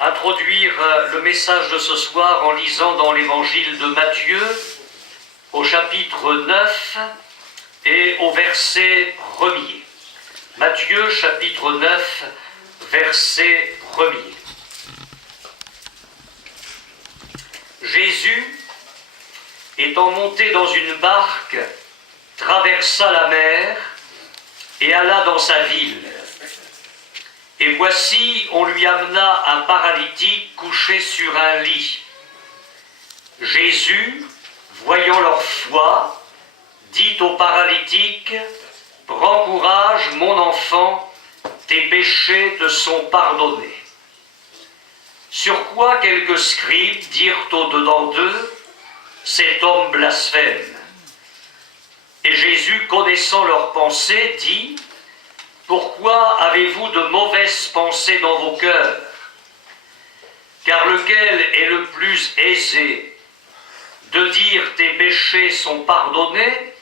introduire le message de ce soir en lisant dans l'évangile de Matthieu, au chapitre 9 et au verset 1er. Matthieu, chapitre 9, verset 1er. Jésus, étant monté dans une barque, traversa la mer et alla dans sa ville. Et voici, on lui amena un paralytique couché sur un lit. Jésus, voyant leur foi, dit au paralytique, « Prends courage, mon enfant, tes péchés te sont pardonnés. » Sur quoi quelques scribes dirent au-dedans d'eux, « Cet homme blasphème. » Et Jésus, connaissant leurs pensées, dit, « Pourquoi avez-vous de mauvaises pensées dans vos cœurs? Car lequel est le plus aisé, de dire tes péchés sont pardonnés,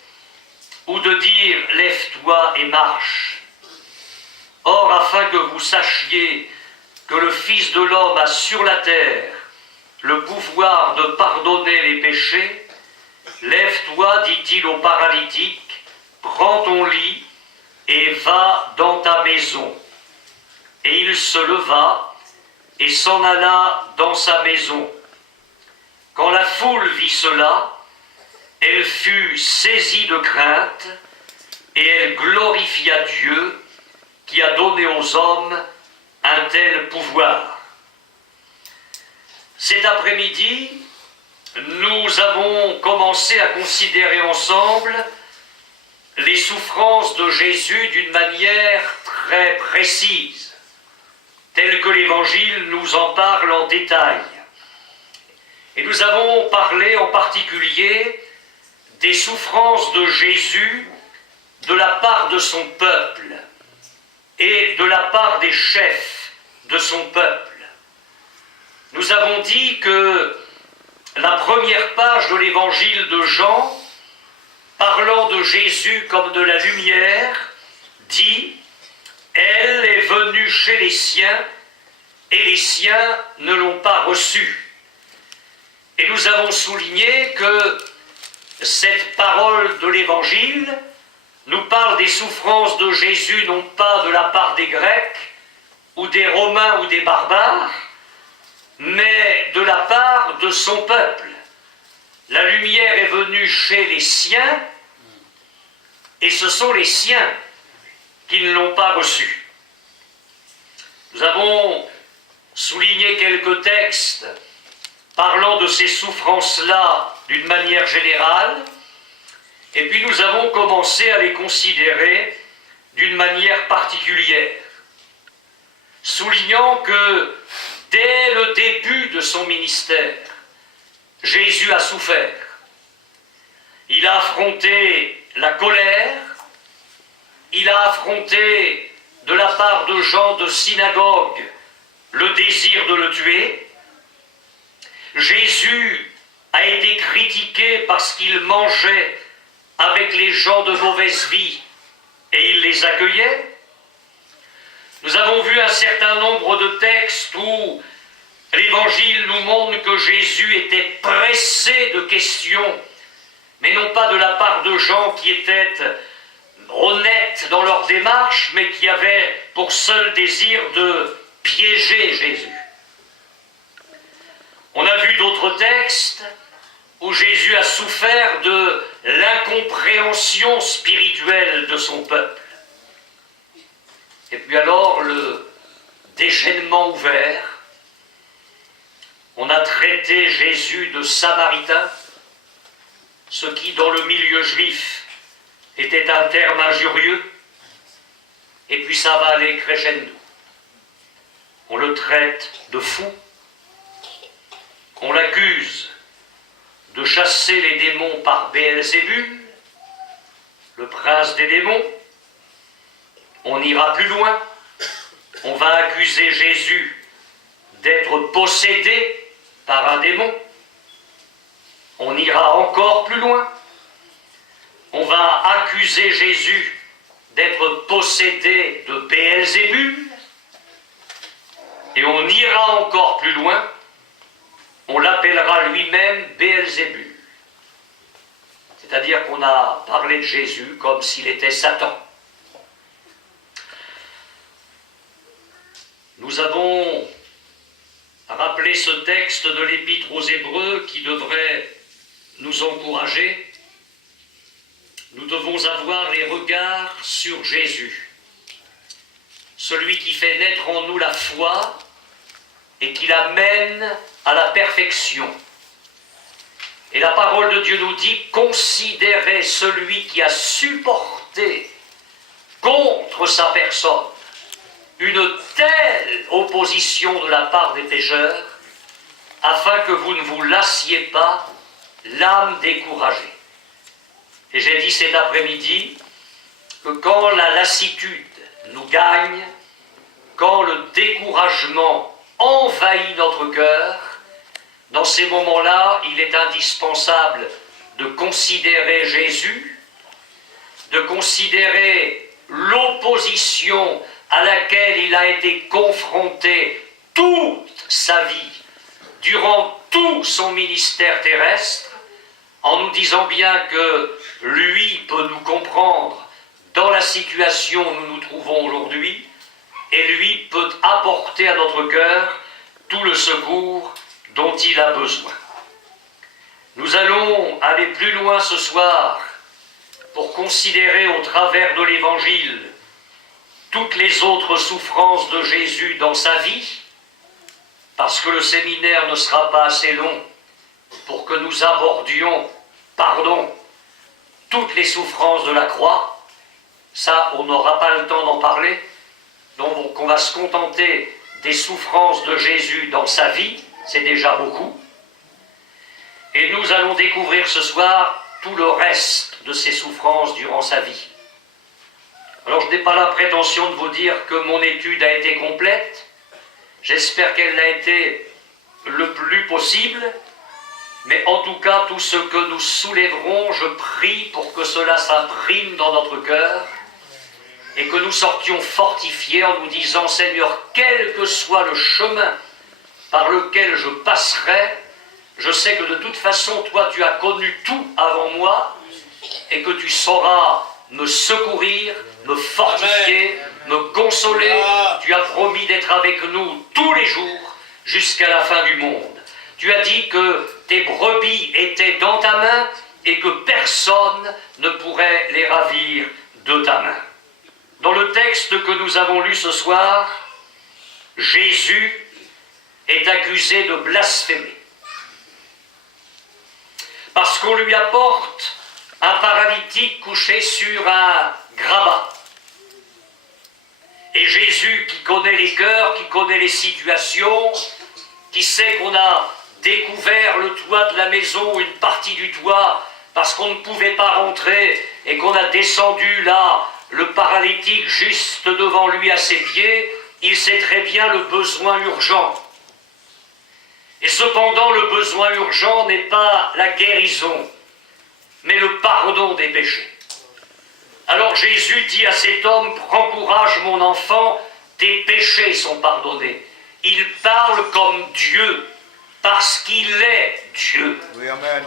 ou de dire lève-toi et marche? Or, afin que vous sachiez que le Fils de l'homme a sur la terre le pouvoir de pardonner les péchés, lève-toi, dit-il au paralytique, prends ton lit et va dans ta maison. Et il se leva et s'en alla dans sa maison. Quand la foule vit cela, elle fut saisie de crainte et elle glorifia Dieu qui a donné aux hommes un tel pouvoir. Cet après-midi, nous avons commencé à considérer ensemble les souffrances de Jésus d'une manière très précise, telle que l'Évangile nous en parle en détail. Et nous avons parlé en particulier des souffrances de Jésus de la part de son peuple et de la part des chefs de son peuple. Nous avons dit que la première page de l'évangile de Jean, parlant de Jésus comme de la lumière, dit « Elle est venue chez les siens, et les siens ne l'ont pas reçue. » Et nous avons souligné que cette parole de l'évangile nous parle des souffrances de Jésus, non pas de la part des Grecs, ou des Romains ou des barbares, mais de la part de son peuple. La lumière est venue chez les siens, et ce sont les siens qui ne l'ont pas reçue. Nous avons souligné quelques textes parlant de ces souffrances-là d'une manière générale, et puis nous avons commencé à les considérer d'une manière particulière, soulignant que dès le début de son ministère, Jésus a souffert. Il a affronté la colère, il a affronté de la part de gens de synagogue le désir de le tuer. Jésus a été critiqué parce qu'il mangeait avec les gens de mauvaise vie et il les accueillait. Nous avons vu un certain nombre de textes où l'Évangile nous montre que Jésus était pressé de questions, mais non pas de la part de gens qui étaient honnêtes dans leur démarche, mais qui avaient pour seul désir de piéger Jésus. On a vu d'autres textes où Jésus a souffert de l'incompréhension spirituelle de son peuple. Et puis alors, le déchaînement ouvert, on a traité Jésus de Samaritain, ce qui, dans le milieu juif, était un terme injurieux, et puis ça va aller crescendo. On le traite de fou, on l'accuse de chasser les démons par Béelzébul, le prince des démons. On ira plus loin, on va accuser Jésus d'être possédé par un démon. On ira encore plus loin, on va accuser Jésus d'être possédé de Béelzébul. Et on ira encore plus loin, on l'appellera lui-même Béelzébul. C'est-à-dire qu'on a parlé de Jésus comme s'il était Satan. Nous avons rappelé ce texte de l'Épître aux Hébreux qui devrait nous encourager. Nous devons avoir les regards sur Jésus, celui qui fait naître en nous la foi et qui l'amène à la perfection. Et la parole de Dieu nous dit, considérez celui qui a supporté contre sa personne une telle opposition de la part des pécheurs, afin que vous ne vous lassiez pas, l'âme découragée. Et j'ai dit cet après-midi que quand la lassitude nous gagne, quand le découragement envahit notre cœur, dans ces moments-là, il est indispensable de considérer Jésus, de considérer l'opposition à laquelle il a été confronté toute sa vie, durant tout son ministère terrestre, en nous disant bien que lui peut nous comprendre dans la situation où nous nous trouvons aujourd'hui, et lui peut apporter à notre cœur tout le secours dont il a besoin. Nous allons aller plus loin ce soir pour considérer au travers de l'Évangile toutes les autres souffrances de Jésus dans sa vie, parce que le séminaire ne sera pas assez long pour que nous abordions, toutes les souffrances de la croix. Ça, on n'aura pas le temps d'en parler, donc on va se contenter des souffrances de Jésus dans sa vie, c'est déjà beaucoup. Et nous allons découvrir ce soir tout le reste de ses souffrances durant sa vie. Alors je n'ai pas la prétention de vous dire que mon étude a été complète, j'espère qu'elle l'a été le plus possible, mais en tout cas tout ce que nous soulèverons, je prie pour que cela s'imprime dans notre cœur, et que nous sortions fortifiés en nous disant, Seigneur, quel que soit le chemin par lequel je passerai, je sais que de toute façon, toi, tu as connu tout avant moi, et que tu sauras me secourir, me fortifier, me consoler. Tu as promis d'être avec nous tous les jours, jusqu'à la fin du monde. Tu as dit que tes brebis étaient dans ta main, et que personne ne pourrait les ravir de ta main. Dans le texte que nous avons lu ce soir, Jésus est accusé de blasphémer. Parce qu'on lui apporte un paralytique couché sur un grabat. Et Jésus, qui connaît les cœurs, qui connaît les situations, qui sait qu'on a découvert le toit de la maison, ou une partie du toit, parce qu'on ne pouvait pas rentrer, et qu'on a descendu là, le paralytique juste devant lui à ses pieds, il sait très bien le besoin urgent. Et cependant, le besoin urgent n'est pas la guérison, mais le pardon des péchés. Alors Jésus dit à cet homme, « Prends courage, mon enfant, tes péchés sont pardonnés. » Il parle comme Dieu, parce qu'il est Dieu. Oui, amen.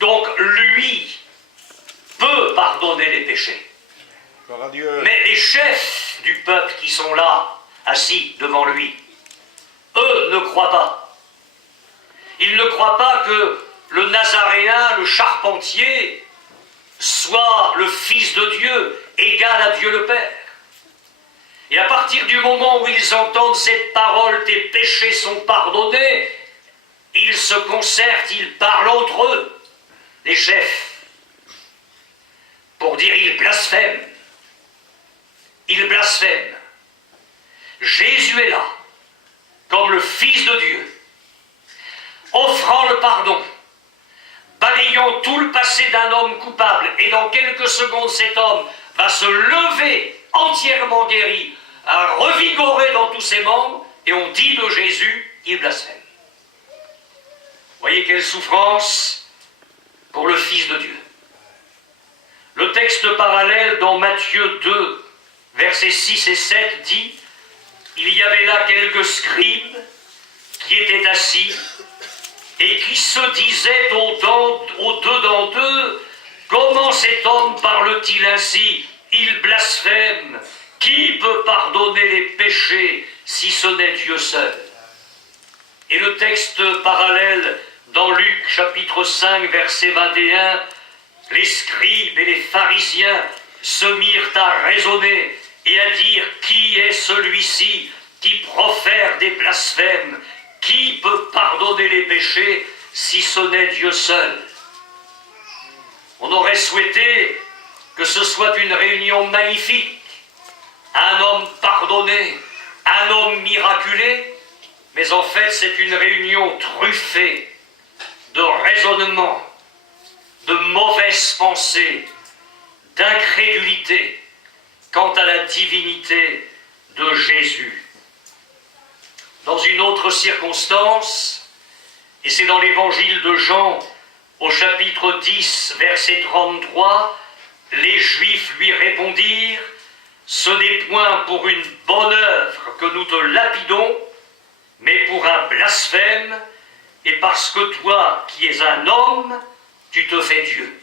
Donc lui peut pardonner les péchés. Gloire à Dieu. Mais les chefs du peuple qui sont là, assis devant lui, eux ne croient pas. Ils ne croient pas que le Nazaréen, le charpentier, soit le Fils de Dieu, égal à Dieu le Père. Et à partir du moment où ils entendent cette parole, tes péchés sont pardonnés, ils se concertent, ils parlent entre eux, les chefs, pour dire ils blasphèment. Ils blasphèment. Jésus est là, comme le Fils de Dieu, offrant le pardon, balayant tout le passé d'un homme coupable, et dans quelques secondes, cet homme va se lever entièrement guéri, revigoré dans tous ses membres, et on dit de Jésus, il blasphème. Voyez quelle souffrance pour le Fils de Dieu. Le texte parallèle dans Matthieu 2, versets 6 et 7 dit « il y avait là quelques scribes qui étaient assis et qui se disaient au dedans d'eux, comment cet homme parle-t-il ainsi? Il blasphème. Qui peut pardonner les péchés si ce n'est Dieu seul? Et le texte parallèle dans Luc chapitre 5 verset 21, les scribes et les pharisiens se mirent à raisonner et à dire, qui est celui-ci qui profère des blasphèmes? Qui peut pardonner les péchés si ce n'est Dieu seul? On aurait souhaité que ce soit une réunion magnifique, un homme pardonné, un homme miraculé, mais en fait c'est une réunion truffée de raisonnements, de mauvaises pensées, d'incrédulité quant à la divinité de Jésus. Dans une autre circonstance, et c'est dans l'évangile de Jean, au chapitre 10, verset 33, les Juifs lui répondirent, « Ce n'est point pour une bonne œuvre que nous te lapidons, mais pour un blasphème, et parce que toi, qui es un homme, tu te fais Dieu. »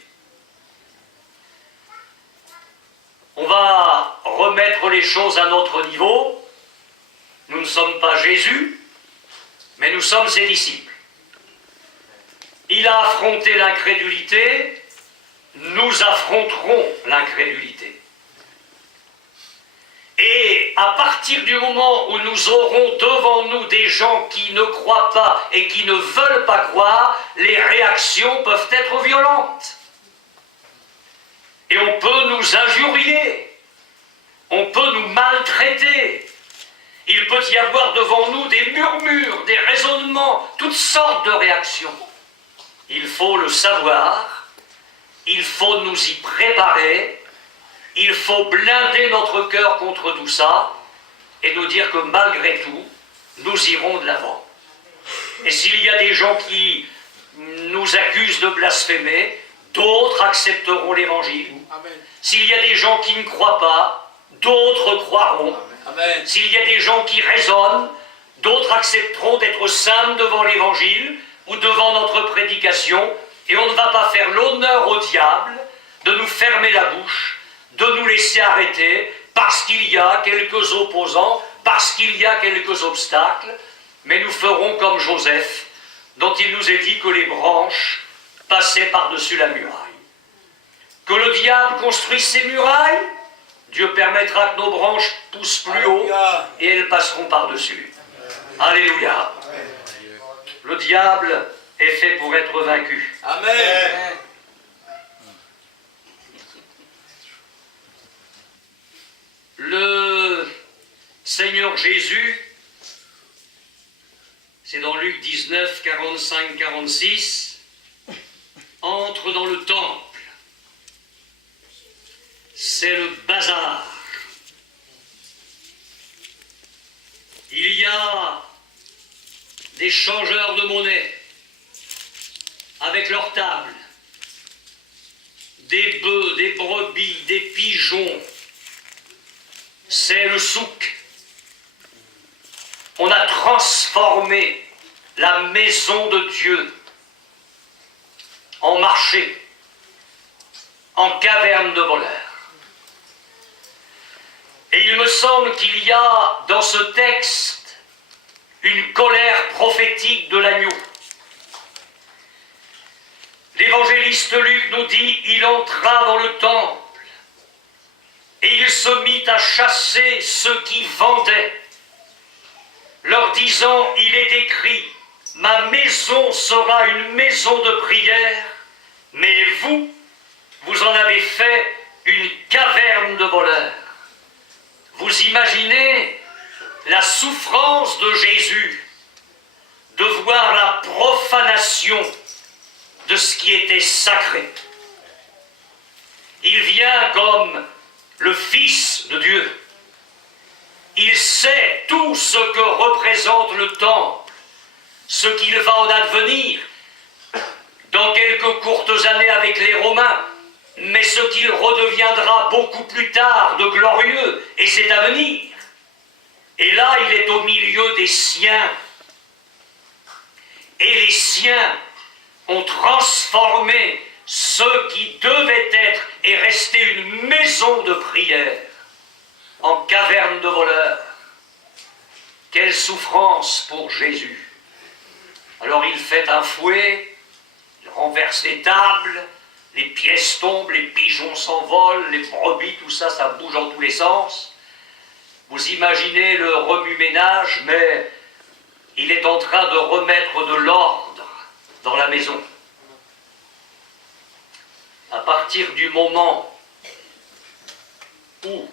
On va remettre les choses à notre niveau. Nous ne sommes pas Jésus, mais nous sommes ses disciples. Il a affronté l'incrédulité, nous affronterons l'incrédulité. Et à partir du moment où nous aurons devant nous des gens qui ne croient pas et qui ne veulent pas croire, les réactions peuvent être violentes. Et on peut nous injurier, on peut nous maltraiter. Il peut y avoir devant nous des murmures, des raisonnements, toutes sortes de réactions. Il faut le savoir, il faut nous y préparer, il faut blinder notre cœur contre tout ça et nous dire que malgré tout, nous irons de l'avant. Et s'il y a des gens qui nous accusent de blasphémer, d'autres accepteront l'évangile. S'il y a des gens qui ne croient pas, d'autres croiront. Amen. S'il y a des gens qui raisonnent, d'autres accepteront d'être simples devant l'évangile ou devant notre prédication, et on ne va pas faire l'honneur au diable de nous fermer la bouche, de nous laisser arrêter parce qu'il y a quelques opposants, parce qu'il y a quelques obstacles, mais nous ferons comme Joseph, dont il nous est dit que les branches passaient par-dessus la muraille. Que le diable construise ses murailles, Dieu permettra que nos branches poussent plus haut et elles passeront par-dessus. Alléluia. Le diable est fait pour être vaincu. Amen. Le Seigneur Jésus, c'est dans Luc 19, 45, 46, entre dans le temple. C'est le bazar. Il y a des changeurs de monnaie avec leurs tables, des bœufs, des brebis, des pigeons. C'est le souk. On a transformé la maison de Dieu en marché, en caverne de voleurs. Et il me semble qu'il y a dans ce texte une colère prophétique de l'agneau. L'évangéliste Luc nous dit, il entra dans le temple et il se mit à chasser ceux qui vendaient, leur disant, il est écrit, ma maison sera une maison de prière, mais vous, vous en avez fait une caverne de voleurs. Vous imaginez la souffrance de Jésus de voir la profanation de ce qui était sacré. Il vient comme le Fils de Dieu. Il sait tout ce que représente le temple, ce qu'il va en advenir dans quelques courtes années avec les Romains, mais ce qu'il redeviendra beaucoup plus tard de glorieux, et c'est à venir. Et là, il est au milieu des siens. Et les siens ont transformé ce qui devait être et rester une maison de prière en caverne de voleurs. Quelle souffrance pour Jésus! Alors il fait un fouet, il renverse les tables, les pièces tombent, les pigeons s'envolent, les brebis, tout ça, ça bouge en tous les sens. Vous imaginez le remue-ménage, mais il est en train de remettre de l'ordre dans la maison. À partir du moment où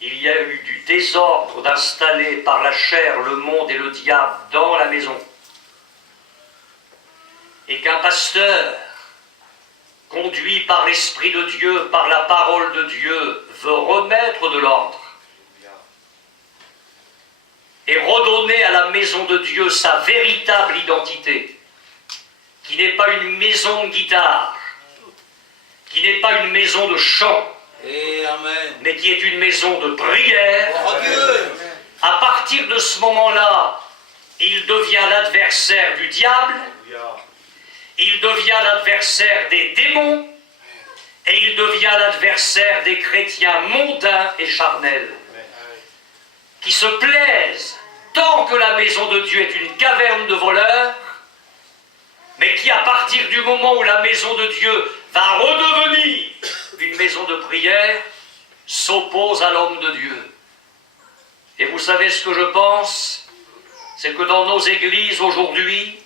il y a eu du désordre d'installer par la chair le monde et le diable dans la maison, et qu'un pasteur, conduit par l'Esprit de Dieu, par la parole de Dieu, veut remettre de l'ordre et redonner à la maison de Dieu sa véritable identité, qui n'est pas une maison de guitare, qui n'est pas une maison de chant, mais qui est une maison de prière. À partir de ce moment-là, il devient l'adversaire du diable, il devient l'adversaire des démons, et il devient l'adversaire des chrétiens mondains et charnels, qui se plaisent tant que la maison de Dieu est une caverne de voleurs, mais qui, à partir du moment où la maison de Dieu va redevenir une maison de prière, s'oppose à l'homme de Dieu. Et vous savez ce que je pense? C'est que dans nos églises aujourd'hui,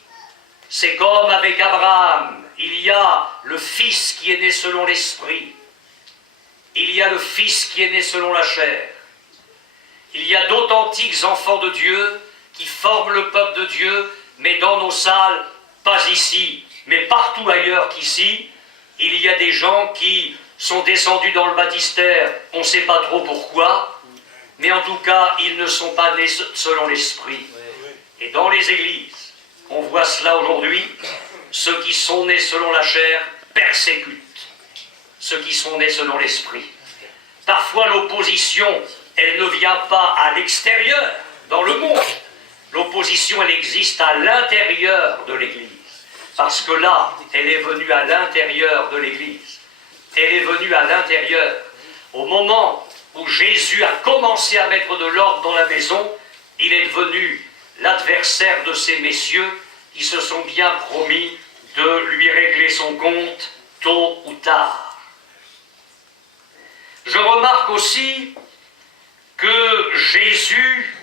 c'est comme avec Abraham. Il y a le Fils qui est né selon l'Esprit. Il y a le Fils qui est né selon la chair. Il y a d'authentiques enfants de Dieu qui forment le peuple de Dieu, mais dans nos salles, pas ici, mais partout ailleurs qu'ici, il y a des gens qui sont descendus dans le baptistère, on ne sait pas trop pourquoi, mais en tout cas, ils ne sont pas nés selon l'Esprit. Et dans les églises, on voit cela aujourd'hui, ceux qui sont nés selon la chair persécutent ceux qui sont nés selon l'Esprit. Parfois, l'opposition, elle ne vient pas à l'extérieur, dans le monde. L'opposition, elle existe à l'intérieur de l'Église. Parce que là, elle est venue à l'intérieur de l'Église. Elle est venue à l'intérieur. Au moment où Jésus a commencé à mettre de l'ordre dans la maison, il est devenu l'adversaire de ces messieurs qui se sont bien promis de lui régler son compte tôt ou tard. Je remarque aussi que Jésus,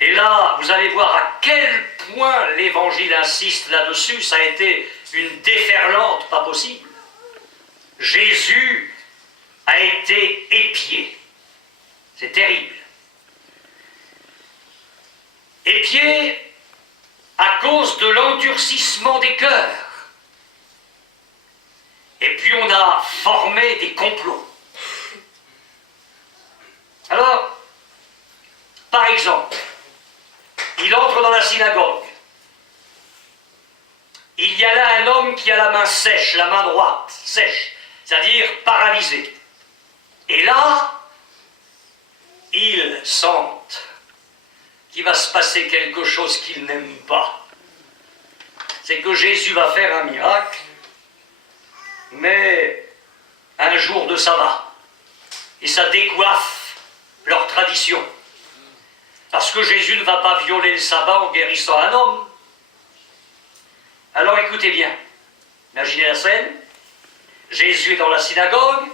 et là vous allez voir à quel point l'Évangile insiste là-dessus, ça a été une déferlante pas possible. Jésus a été épié. C'est terrible. Épié à cause de l'endurcissement des cœurs. Et puis on a formé des complots. Alors, par exemple, il entre dans la synagogue. Il y a là un homme qui a la main sèche, la main droite, sèche, c'est-à-dire paralysé. Et là, ils sentent qu'il va se passer quelque chose qu'ils n'aiment pas. C'est que Jésus va faire un miracle, mais un jour de sabbat. Et ça décoiffe leur tradition. Parce que Jésus ne va pas violer le sabbat en guérissant un homme. Alors écoutez bien, imaginez la scène. Jésus est dans la synagogue,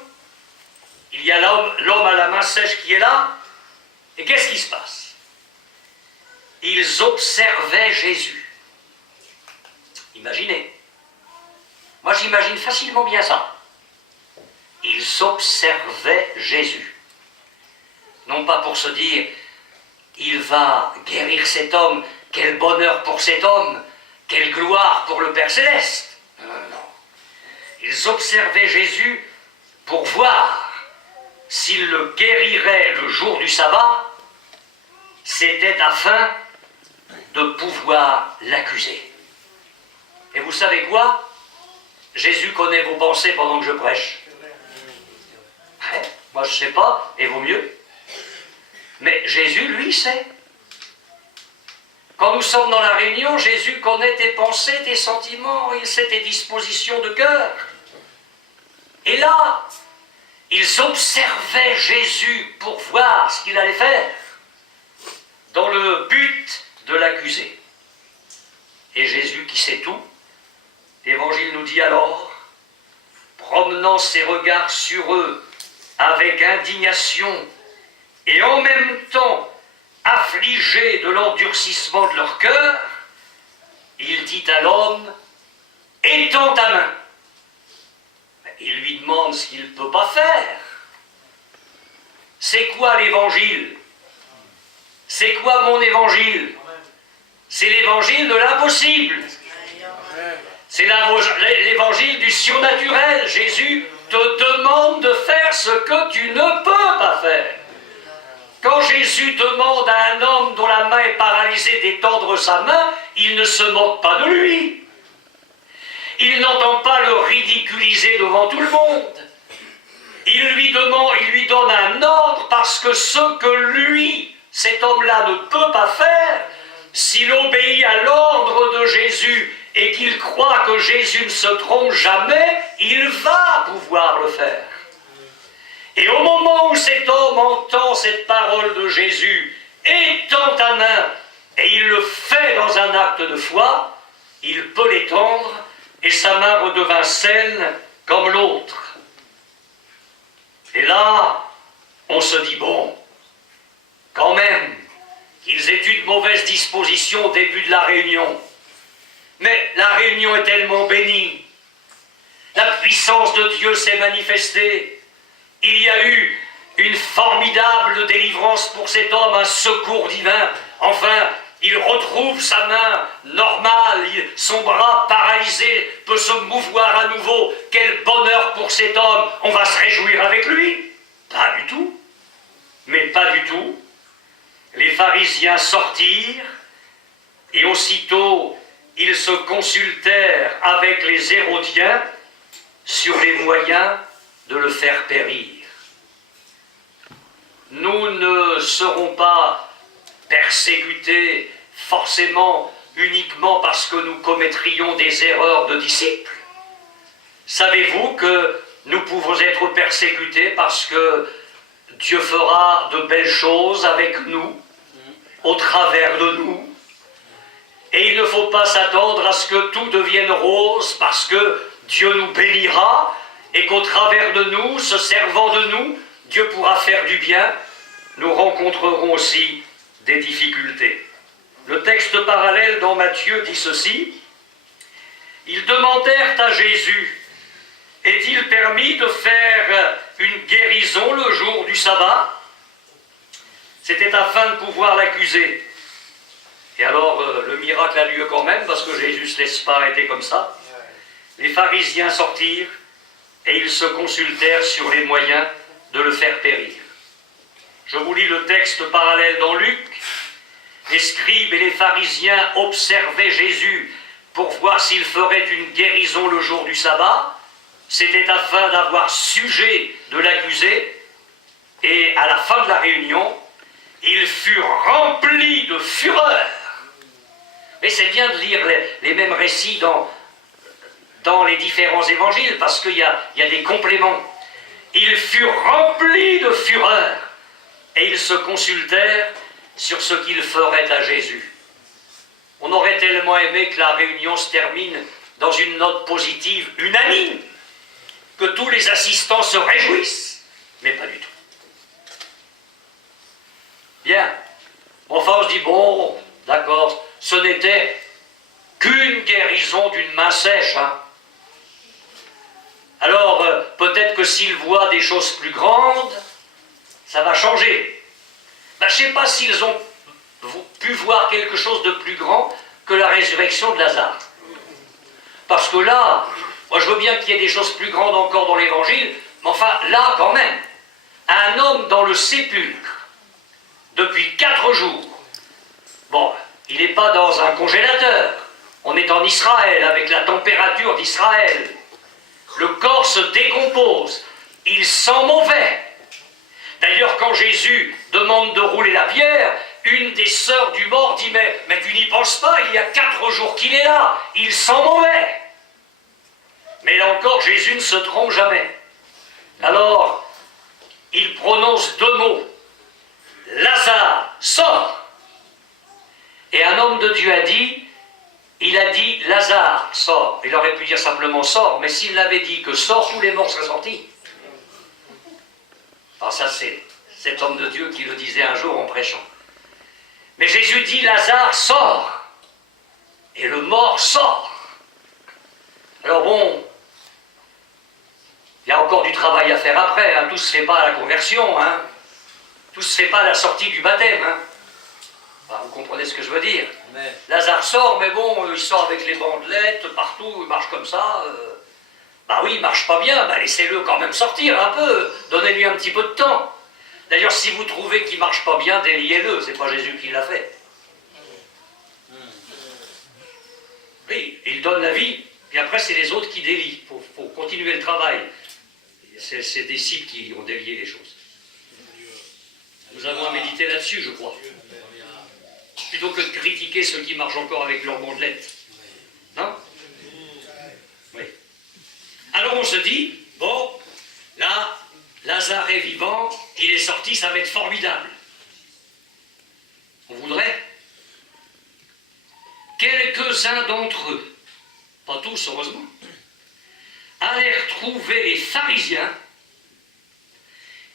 il y a l'homme à la main sèche qui est là, et qu'est-ce qui se passe? Ils observaient Jésus. Imaginez. Moi j'imagine facilement bien ça. Ils observaient Jésus. Non pas pour se dire, il va guérir cet homme, quel bonheur pour cet homme, quelle gloire pour le Père Céleste. Non. Ils observaient Jésus pour voir s'il le guérirait le jour du sabbat, c'était afin de pouvoir l'accuser. Et vous savez quoi? Jésus connaît vos pensées pendant que je prêche. Ouais, moi je ne sais pas, et vaut mieux. Mais Jésus, lui, sait. Quand nous sommes dans la réunion, Jésus connaît tes pensées, tes sentiments, il sait tes dispositions de cœur. Et là, ils observaient Jésus pour voir ce qu'il allait faire, dans le but de l'accuser. Et Jésus, qui sait tout, l'Évangile nous dit alors, promenant ses regards sur eux avec indignation et en même temps affligé de l'endurcissement de leur cœur, il dit à l'homme, « Étends ta main ». Il lui demande ce qu'il ne peut pas faire. C'est quoi l'Évangile? C'est quoi mon Évangile? C'est l'Évangile de l'impossible. C'est l'Évangile du surnaturel. Jésus te demande de faire ce que tu ne peux pas faire. Quand Jésus demande à un homme dont la main est paralysée d'étendre sa main, il ne se moque pas de lui. Il n'entend pas le ridiculiser devant tout le monde. Il lui donne un ordre parce que ce que lui, cet homme-là, ne peut pas faire, s'il obéit à l'ordre de Jésus et qu'il croit que Jésus ne se trompe jamais, il va pouvoir le faire. Et au moment où cet homme entend cette parole de Jésus, étends ta main, et il le fait dans un acte de foi, il peut l'étendre, et sa main redevint saine comme l'autre. Et là, on se dit, bon, quand même, qu'ils aient eu de mauvaises dispositions au début de la réunion. Mais la réunion est tellement bénie. La puissance de Dieu s'est manifestée. Il y a eu une formidable délivrance pour cet homme, un secours divin. Enfin, il retrouve sa main normale, son bras paralysé peut se mouvoir à nouveau. Quel bonheur pour cet homme, on va se réjouir avec lui. Pas du tout. Mais pas du tout. Les pharisiens sortirent et aussitôt ils se consultèrent avec les Hérodiens sur les moyens de le faire périr. Nous ne serons pas persécutés forcément uniquement parce que nous commettrions des erreurs de disciples. Savez-vous que nous pouvons être persécutés parce que Dieu fera de belles choses avec nous, au travers de nous. Et il ne faut pas s'attendre à ce que tout devienne rose parce que Dieu nous bénira et qu'au travers de nous, se servant de nous, Dieu pourra faire du bien. Nous rencontrerons aussi des difficultés. Le texte parallèle dans Matthieu dit ceci. Ils demandèrent à Jésus, est-il permis de faire une guérison le jour du sabbat? C'était afin de pouvoir l'accuser. Et alors, le miracle a lieu quand même, parce que Jésus ne se laisse pas arrêter comme ça. Les pharisiens sortirent, et ils se consultèrent sur les moyens de le faire périr. Je vous lis le texte parallèle dans Luc. Les scribes et les pharisiens observaient Jésus pour voir s'il ferait une guérison le jour du sabbat. C'était afin d'avoir sujet de l'accuser. Et à la fin de la réunion, ils furent remplis de fureur. Mais c'est bien de lire les mêmes récits dans les différents évangiles, parce qu'il y a des compléments. Ils furent remplis de fureur, et ils se consultèrent sur ce qu'ils feraient à Jésus. On aurait tellement aimé que la réunion se termine dans une note positive unanime, que tous les assistants se réjouissent, mais pas du tout. Bien. Enfin, on se dit, bon, d'accord, ce n'était qu'une guérison d'une main sèche. Hein. Alors, peut-être que s'ils voient des choses plus grandes, ça va changer. Ben, je ne sais pas s'ils ont pu voir quelque chose de plus grand que la résurrection de Lazare. Parce que là, moi je veux bien qu'il y ait des choses plus grandes encore dans l'Évangile, mais enfin, là quand même, un homme dans le sépulcre, depuis 4 jours, bon, il n'est pas dans un congélateur, on est en Israël, avec la température d'Israël. Le corps se décompose, il sent mauvais. D'ailleurs, quand Jésus demande de rouler la pierre, une des sœurs du mort dit mais tu n'y penses pas, il y a 4 jours qu'il est là, il sent mauvais. Mais là encore, Jésus ne se trompe jamais. Alors, il prononce 2 mots. Lazare, sors. Et un homme de Dieu il a dit Lazare, sors. Il aurait pu dire simplement sors, mais s'il l'avait dit que sors, tous les morts seraient sortis. Alors ça, c'est cet homme de Dieu qui le disait un jour en prêchant. Mais Jésus dit Lazare, sors. Et le mort sort. Alors bon, il y a encore du travail à faire après, hein. Tout ne se fait pas à la conversion, hein. Tout ne se fait pas à la sortie du baptême, hein. Enfin, vous comprenez ce que je veux dire. Mais Lazare sort, mais bon, il sort avec les bandelettes, partout, il marche comme ça. Bah oui, il marche pas bien, bah laissez-le quand même sortir un peu, donnez-lui un petit peu de temps. D'ailleurs, si vous trouvez qu'il marche pas bien, déliez-le, c'est pas Jésus qui l'a fait. Oui, il donne la vie, et après c'est les autres qui délient. Il faut continuer le travail. C'est ces disciples qui ont délié les choses. Nous avons à méditer là-dessus, je crois. Plutôt que de critiquer ceux qui marchent encore avec leurs bandelettes. Non? Oui. Alors on se dit, bon, là, Lazare est vivant, il est sorti, ça va être formidable. On voudrait quelques-uns d'entre eux, pas tous heureusement, allèrent trouver les pharisiens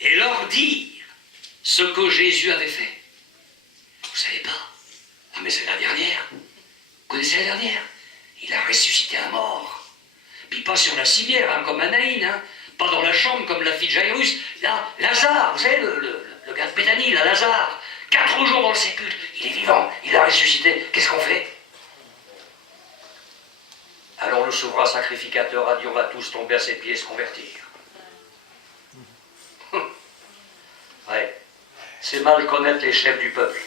et leur dire ce que Jésus avait fait. Vous ne savez pas? Ah mais c'est la dernière. Vous connaissez la dernière? Il a ressuscité un mort. Puis pas sur la civière, hein, comme Anaïn, hein. Pas dans la chambre comme la fille de Jairus. Là, Lazare, vous savez, le gars de Béthanie, là, Lazare, 4 jours dans le sépulcre, il est vivant, il a ressuscité. Qu'est-ce qu'on fait? Alors le souverain sacrificateur a dit, on va tous tomber à ses pieds et se convertir. Ouais, c'est mal connaître les chefs du peuple.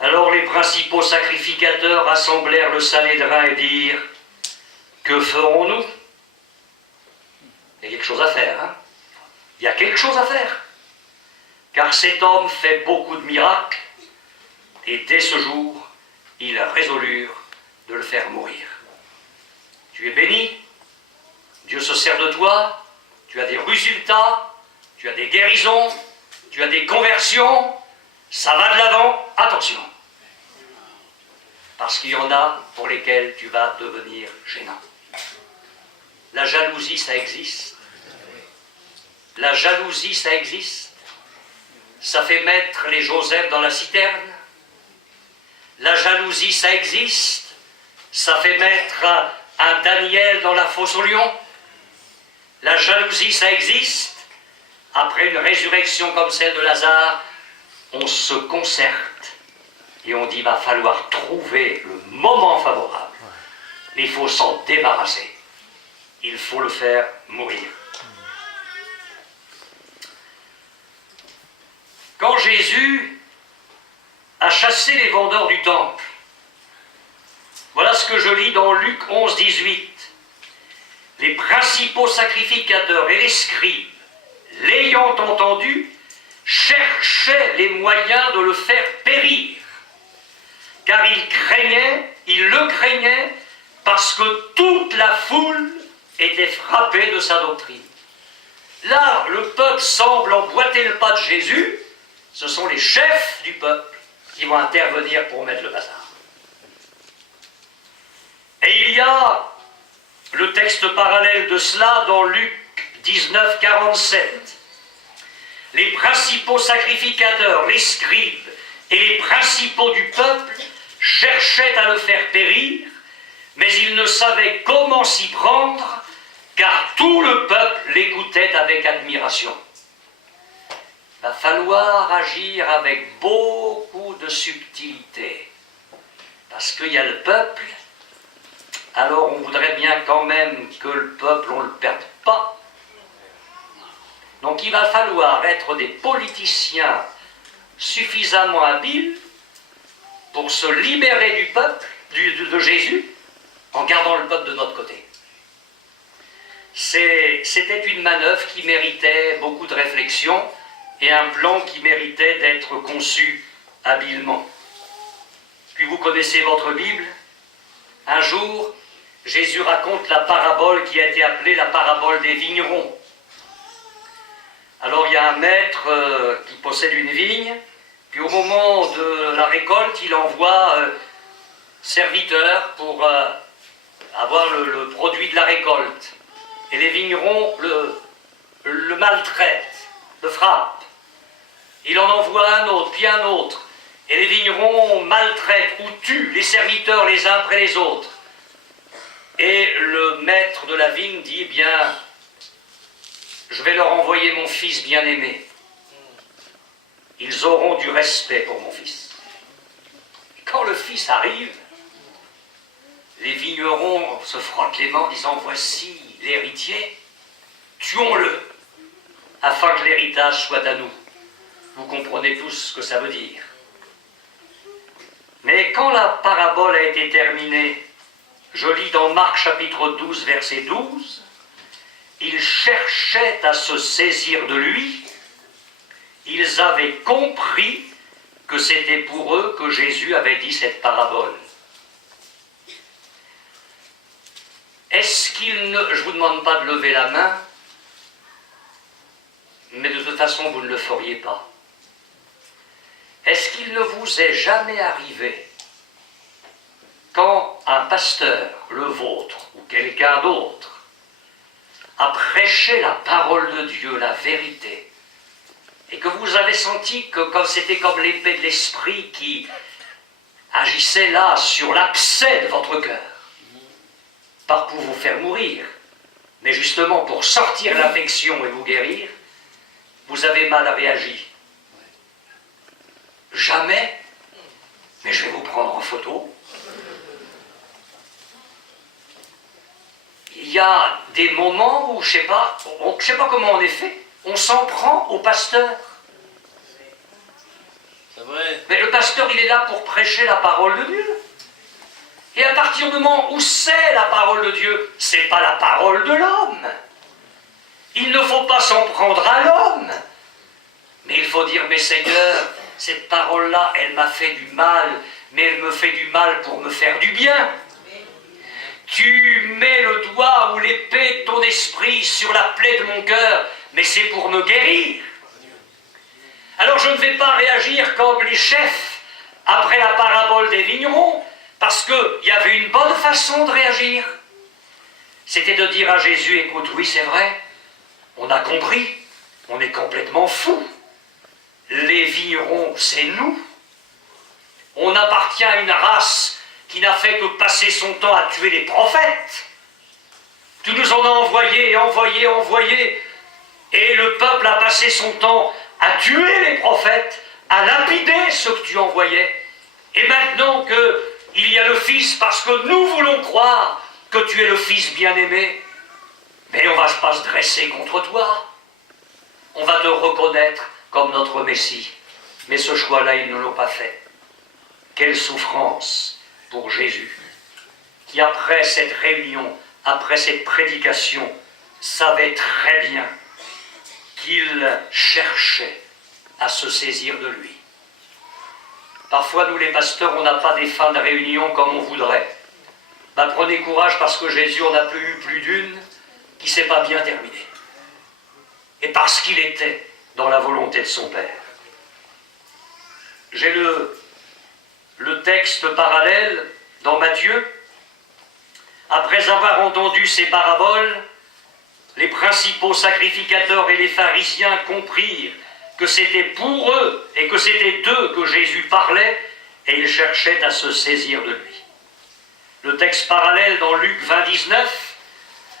Alors les principaux sacrificateurs rassemblèrent le Sanhédrin et dirent, que ferons-nous? Il y a quelque chose à faire, hein? Il y a quelque chose à faire. Car cet homme fait beaucoup de miracles, et dès ce jour, ils résolurent de le faire mourir. Tu es béni, Dieu se sert de toi, tu as des résultats, tu as des guérisons, tu as des conversions, ça va de l'avant, attention. Parce qu'il y en a pour lesquels tu vas devenir gênant. La jalousie, ça existe. La jalousie, ça existe. Ça fait mettre les Joseph dans la citerne. La jalousie, ça existe. Ça fait mettre un Daniel dans la fosse aux lions. La jalousie, ça existe. Après une résurrection comme celle de Lazare, on se concerte et on dit, va falloir trouver le moment favorable. Il faut s'en débarrasser. Il faut le faire mourir. Quand Jésus a chassé les vendeurs du temple, voilà ce que je lis dans Luc 11, 18. Les principaux sacrificateurs et les scribes, l'ayant entendu, cherchaient les moyens de le faire périr. Car ils le craignaient parce que toute la foule était frappée de sa doctrine. Là, le peuple semble emboîter le pas de Jésus, ce sont les chefs du peuple qui vont intervenir pour mettre le bazar. Et il y a le texte parallèle de cela dans Luc 19, 47. Les principaux sacrificateurs, les scribes et les principaux du peuple cherchaient à le faire périr, mais ils ne savaient comment s'y prendre, car tout le peuple l'écoutait avec admiration. Il va falloir agir avec beaucoup de subtilité, parce qu'il y a le peuple, alors on voudrait bien quand même que le peuple, on ne le perde pas. Donc il va falloir être des politiciens suffisamment habiles pour se libérer du peuple, de Jésus, en gardant le peuple de notre côté. C'était une manœuvre qui méritait beaucoup de réflexion, et un plan qui méritait d'être conçu habilement. Puis vous connaissez votre Bible. Un jour, Jésus raconte la parabole qui a été appelée la parabole des vignerons. Alors il y a un maître qui possède une vigne, puis au moment de la récolte, il envoie serviteurs pour avoir le produit de la récolte. Et les vignerons le maltraitent, le frappent. Il en envoie un autre, puis un autre. Et les vignerons maltraitent ou tuent les serviteurs les uns après les autres. Et le maître de la vigne dit, eh bien, je vais leur envoyer mon fils bien-aimé. Ils auront du respect pour mon fils. Quand le fils arrive, les vignerons se frottent les mains en disant, voici l'héritier, tuons-le, afin que l'héritage soit à nous. Vous comprenez tous ce que ça veut dire. Mais quand la parabole a été terminée, je lis dans Marc chapitre 12, verset 12, ils cherchaient à se saisir de lui, ils avaient compris que c'était pour eux que Jésus avait dit cette parabole. Est-ce qu'il ne... Je ne vous demande pas de lever la main, mais de toute façon vous ne le feriez pas. Est-ce qu'il ne vous est jamais arrivé, quand un pasteur, le vôtre, ou quelqu'un d'autre, a prêché la parole de Dieu, la vérité, et que vous avez senti que c'était comme l'épée de l'esprit qui agissait là sur l'abcès de votre cœur, pas pour vous faire mourir, mais justement pour sortir l'infection et vous guérir, vous avez mal réagi. Jamais, mais je vais vous prendre en photo. Il y a des moments où, je sais pas comment on est fait, on s'en prend au pasteur. C'est vrai. Mais le pasteur, il est là pour prêcher la parole de Dieu. Et à partir du moment où c'est la parole de Dieu, c'est pas la parole de l'homme. Il ne faut pas s'en prendre à l'homme. Mais il faut dire, mais Seigneur, cette parole-là, elle m'a fait du mal, mais elle me fait du mal pour me faire du bien. Tu mets le doigt ou l'épée de ton esprit sur la plaie de mon cœur, mais c'est pour me guérir. Alors je ne vais pas réagir comme les chefs après la parabole des vignerons, parce qu'il y avait une bonne façon de réagir. C'était de dire à Jésus, écoute, oui c'est vrai, on a compris, on est complètement fous. Les vignerons, c'est nous. On appartient à une race qui n'a fait que passer son temps à tuer les prophètes. Tu nous en as envoyé, et le peuple a passé son temps à tuer les prophètes, à lapider ceux que tu envoyais. Et maintenant qu'il y a le Fils, parce que nous voulons croire que tu es le Fils bien-aimé, mais on ne va pas se dresser contre toi. On va te reconnaître comme notre Messie. Mais ce choix-là, ils ne l'ont pas fait. Quelle souffrance pour Jésus, qui après cette réunion, après cette prédication, savait très bien qu'il cherchait à se saisir de lui. Parfois, nous les pasteurs, on n'a pas des fins de réunion comme on voudrait. Ben, prenez courage parce que Jésus en a eu plus d'une qui ne s'est pas bien terminée. Et parce qu'il était dans la volonté de son Père. J'ai le texte parallèle dans Matthieu. Après avoir entendu ces paraboles, les principaux sacrificateurs et les pharisiens comprirent que c'était pour eux et que c'était d'eux que Jésus parlait, et ils cherchaient à se saisir de lui. Le texte parallèle dans Luc 20, 19,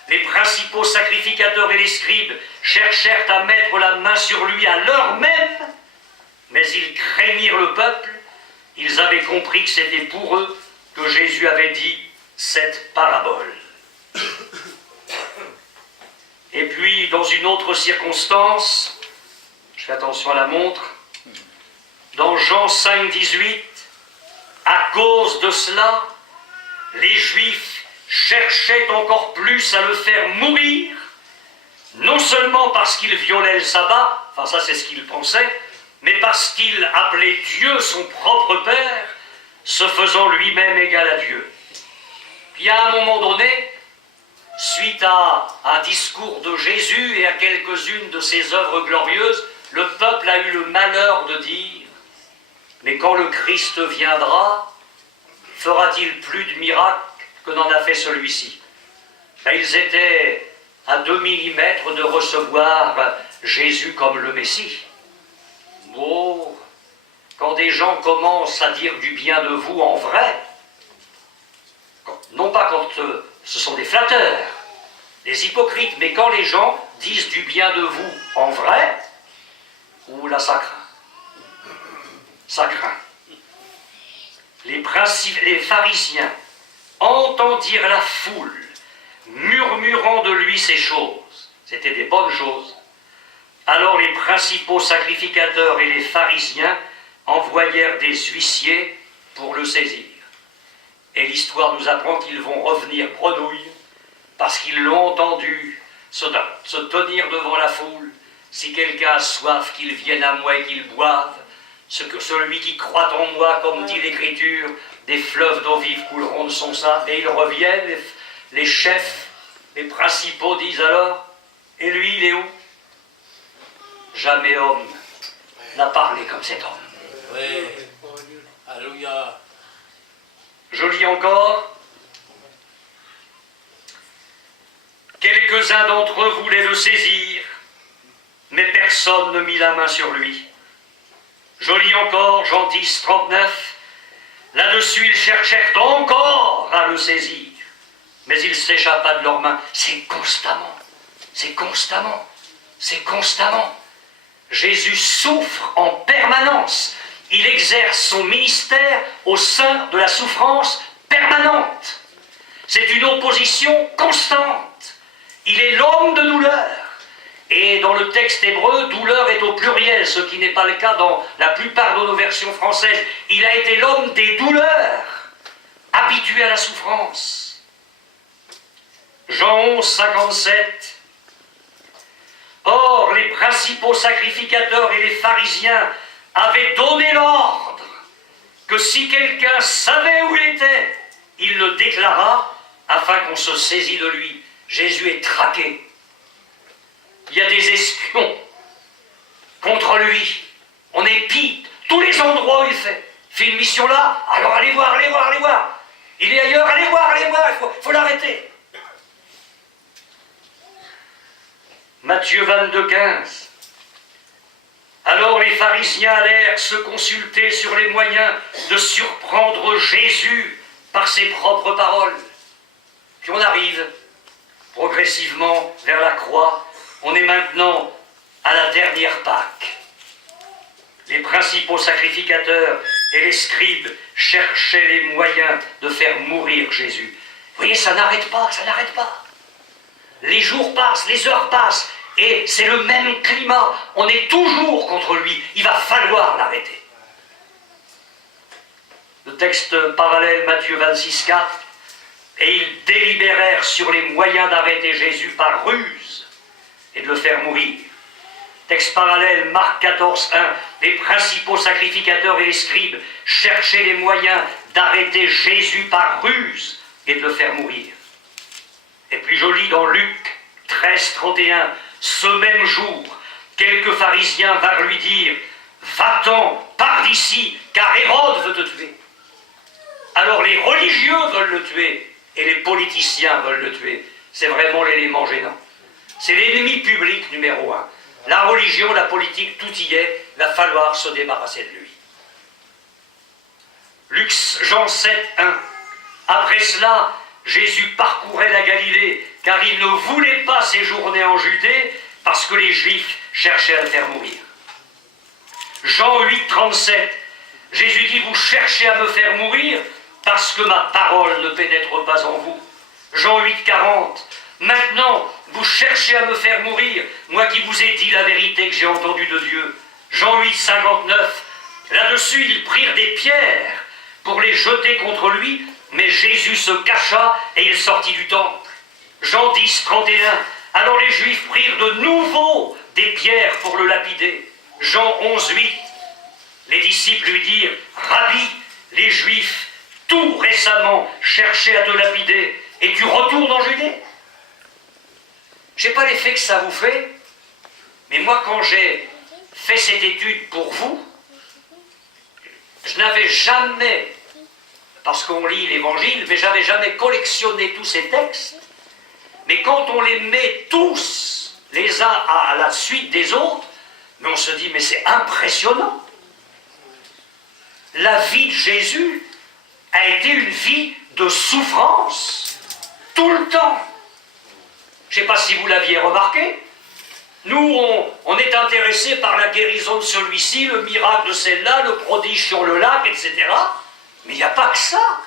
les principaux sacrificateurs et les scribes cherchèrent à mettre la main sur lui à l'heure même, mais ils craignirent le peuple. Ils avaient compris que c'était pour eux que Jésus avait dit cette parabole. Et puis, dans une autre circonstance, je fais attention à la montre, dans Jean 5, 18, à cause de cela, les Juifs cherchaient encore plus à le faire mourir, non seulement parce qu'il violait le sabbat, enfin ça c'est ce qu'il pensait, mais parce qu'il appelait Dieu son propre Père, se faisant lui-même égal à Dieu. Puis à un moment donné, suite à un discours de Jésus et à quelques-unes de ses œuvres glorieuses, le peuple a eu le malheur de dire « Mais quand le Christ viendra, fera-t-il plus de miracles que n'en a fait celui-ci » Ils étaient à 2 millimètres de recevoir Jésus comme le Messie. Oh, quand des gens commencent à dire du bien de vous en vrai, non pas quand ce sont des flatteurs, des hypocrites, mais quand les gens disent du bien de vous en vrai, ou là ça craint. Ça craint. Les pharisiens entendirent la foule murmurant de lui ces choses. C'était des bonnes choses. Alors les principaux sacrificateurs et les pharisiens envoyèrent des huissiers pour le saisir. Et l'histoire nous apprend qu'ils vont revenir bredouilles parce qu'ils l'ont entendu se tenir devant la foule. Si quelqu'un a soif, qu'il vienne à moi et qu'il boive. Celui qui croit en moi, comme dit l'Écriture, des fleuves d'eau vive couleront de son sein. Et ils reviennent, les chefs, les principaux disent alors, et lui il est où? Jamais homme n'a parlé comme cet homme. Oui. Alléluia. Je lis encore. Quelques-uns d'entre eux voulaient le saisir, mais personne ne mit la main sur lui. Je lis encore Jean 10, 39. Là-dessus, ils cherchèrent encore à le saisir, mais il s'échappa de leurs mains. C'est constamment, c'est constamment, c'est constamment. Jésus souffre en permanence. Il exerce son ministère au sein de la souffrance permanente. C'est une opposition constante. Il est l'homme de douleur. Et dans le texte hébreu, douleur est au pluriel, ce qui n'est pas le cas dans la plupart de nos versions françaises. Il a été l'homme des douleurs, habitué à la souffrance. Jean 11, 57. Or, les principaux sacrificateurs et les pharisiens avaient donné l'ordre que si quelqu'un savait où il était, il le déclara afin qu'on se saisît de lui. Jésus est traqué. Il y a des espions contre lui. On épie tous les endroits où il fait une mission là, alors allez voir, allez voir, allez voir. Il est ailleurs, allez voir, il faut l'arrêter. Matthieu 22, 15. Alors les pharisiens allèrent se consulter sur les moyens de surprendre Jésus par ses propres paroles. Puis on arrive progressivement vers la croix. On est maintenant à la dernière Pâque. Les principaux sacrificateurs et les scribes cherchaient les moyens de faire mourir Jésus. Vous voyez, ça n'arrête pas, ça n'arrête pas. Les jours passent, les heures passent, et c'est le même climat. On est toujours contre lui. Il va falloir l'arrêter. Le texte parallèle, Matthieu 26, 4. Et ils délibérèrent sur les moyens d'arrêter Jésus par ruse et de le faire mourir. Texte parallèle, Marc 14, 1. Les principaux sacrificateurs et les scribes cherchaient les moyens d'arrêter Jésus par ruse et de le faire mourir. Et puis je lis dans Luc 13, 31. Ce même jour, quelques pharisiens vinrent lui dire « Va-t'en, pars d'ici, car Hérode veut te tuer. » Alors les religieux veulent le tuer et les politiciens veulent le tuer. C'est vraiment l'élément gênant. C'est l'ennemi public numéro 1. La religion, la politique, tout y est. Il va falloir se débarrasser de lui. Jean 7, 1. Après cela, Jésus parcourait la Galilée, car il ne voulait pas séjourner en Judée, parce que les Juifs cherchaient à le faire mourir. Jean 8, 37. Jésus dit, vous cherchez à me faire mourir, parce que ma parole ne pénètre pas en vous. Jean 8, 40. Maintenant, vous cherchez à me faire mourir, moi qui vous ai dit la vérité que j'ai entendue de Dieu. Jean 8, 59. Là-dessus, ils prirent des pierres pour les jeter contre lui, mais Jésus se cacha et il sortit du temple. Jean 10, 31. Alors les Juifs prirent de nouveau des pierres pour le lapider. Jean 11, 8. Les disciples lui dirent, Rabbi, les Juifs, tout récemment, cherchaient à te lapider, et tu retournes en Judée? Je ne sais pas l'effet que ça vous fait, mais moi, quand j'ai fait cette étude pour vous, je n'avais jamais, parce qu'on lit l'Évangile, mais j'avais jamais collectionné tous ces textes, mais quand on les met tous, les uns à la suite des autres, mais on se dit, mais c'est impressionnant. La vie de Jésus a été une vie de souffrance, tout le temps. Je ne sais pas si vous l'aviez remarqué. Nous, on est intéressés par la guérison de celui-ci, le miracle de celle-là, le prodige sur le lac, etc. Mais il n'y a pas que ça.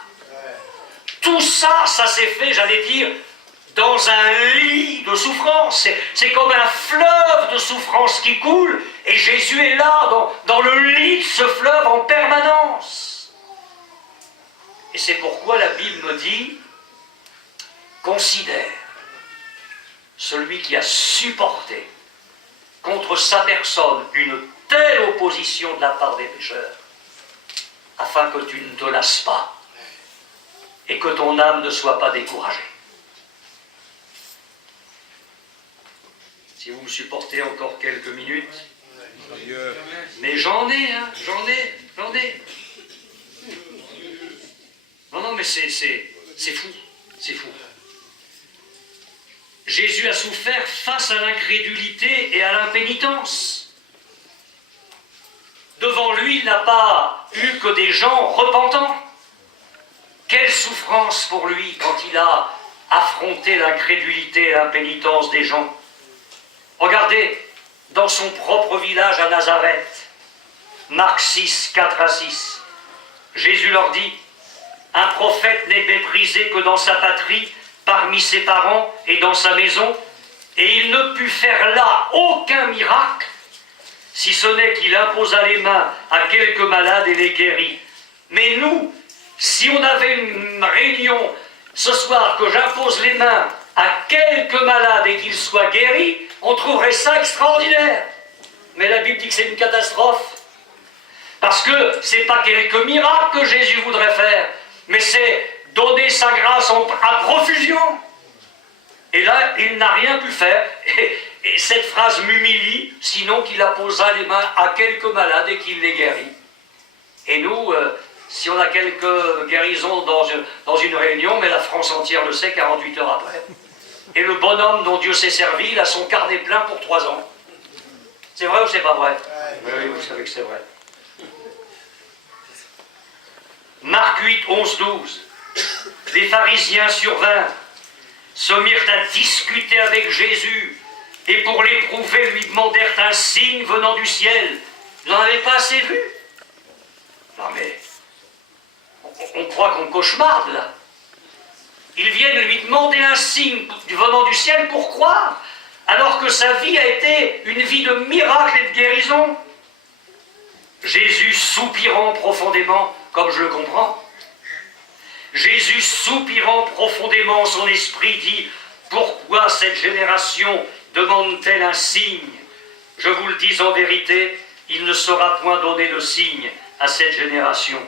Tout ça, ça s'est fait, j'allais dire, dans un lit de souffrance. C'est comme un fleuve de souffrance qui coule, et Jésus est là, dans le lit de ce fleuve en permanence. Et c'est pourquoi la Bible me dit, considère celui qui a supporté contre sa personne une telle opposition de la part des pécheurs, afin que tu ne te lasses pas et que ton âme ne soit pas découragée. Si vous me supportez encore quelques minutes, mais j'en ai. Non, mais c'est fou, c'est fou. Jésus a souffert face à l'incrédulité et à l'impénitence. Devant lui, il n'a pas eu que des gens repentants. Quelle souffrance pour lui quand il a affronté l'incrédulité et l'impénitence des gens. Regardez, dans son propre village à Nazareth, Marc 6, 4 à 6, Jésus leur dit, « Un prophète n'est méprisé que dans sa patrie, parmi ses parents et dans sa maison, et il ne put faire là aucun miracle, si ce n'est qu'il imposa les mains à quelques malades et les guérit. Mais nous, si on avait une réunion ce soir que j'impose les mains à quelques malades et qu'ils soient guéris, on trouverait ça extraordinaire. Mais la Bible dit que c'est une catastrophe. Parce que ce n'est pas quelques miracles que Jésus voudrait faire, mais c'est donner sa grâce à profusion. Et là, il n'a rien pu faire. Et cette phrase m'humilie, sinon qu'il apposa les mains à quelques malades et qu'il les guérit. Et nous, si on a quelques guérisons dans une réunion, mais la France entière le sait 48 heures après. Et le bonhomme dont Dieu s'est servi, il a son carnet plein pour 3 ans. C'est vrai ou c'est pas vrai? Oui, vous savez que c'est vrai. Marc 8, 11, 12. Les pharisiens survinrent, se mirent à discuter avec Jésus, et pour l'éprouver, lui demandèrent un signe venant du ciel. Vous n'en avez pas assez vu? Non mais, on croit qu'on cauchemarde là. Ils viennent lui demander un signe venant du ciel pour croire, alors que sa vie a été une vie de miracles et de guérison. Jésus, soupirant profondément, comme je le comprends, Jésus, soupirant profondément, son esprit dit, « Pourquoi cette génération demande-t-elle un signe? Je vous le dis en vérité, il ne sera point donné de signe à cette génération. »